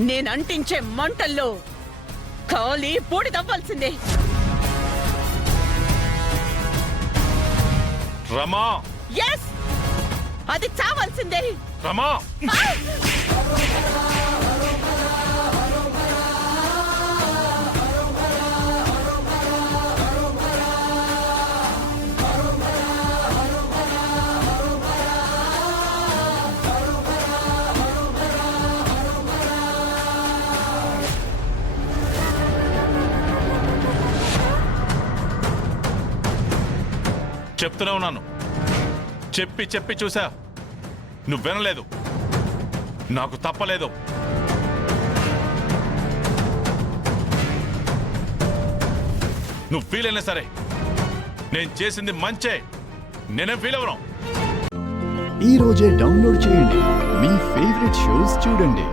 నేనంటించే మంటల్లో కాలి బూడిదవ్వాల్సిందే. రమా! ఎస్, అది చావాల్సిందే. రమా! చెప్తూనే ఉన్నాను, చెప్పి చెప్పి చూసా, నువ్వు వినలేదు. నాకు తప్పలేదు. నువ్వు ఫీల్ అయినా సరే నేను చేసింది మంచే, నేనేం ఫీల్ అవ్వను. ఈ రోజే డౌన్లోడ్ చేయండి, మీ ఫేవరెట్ షోస్ చూడండి.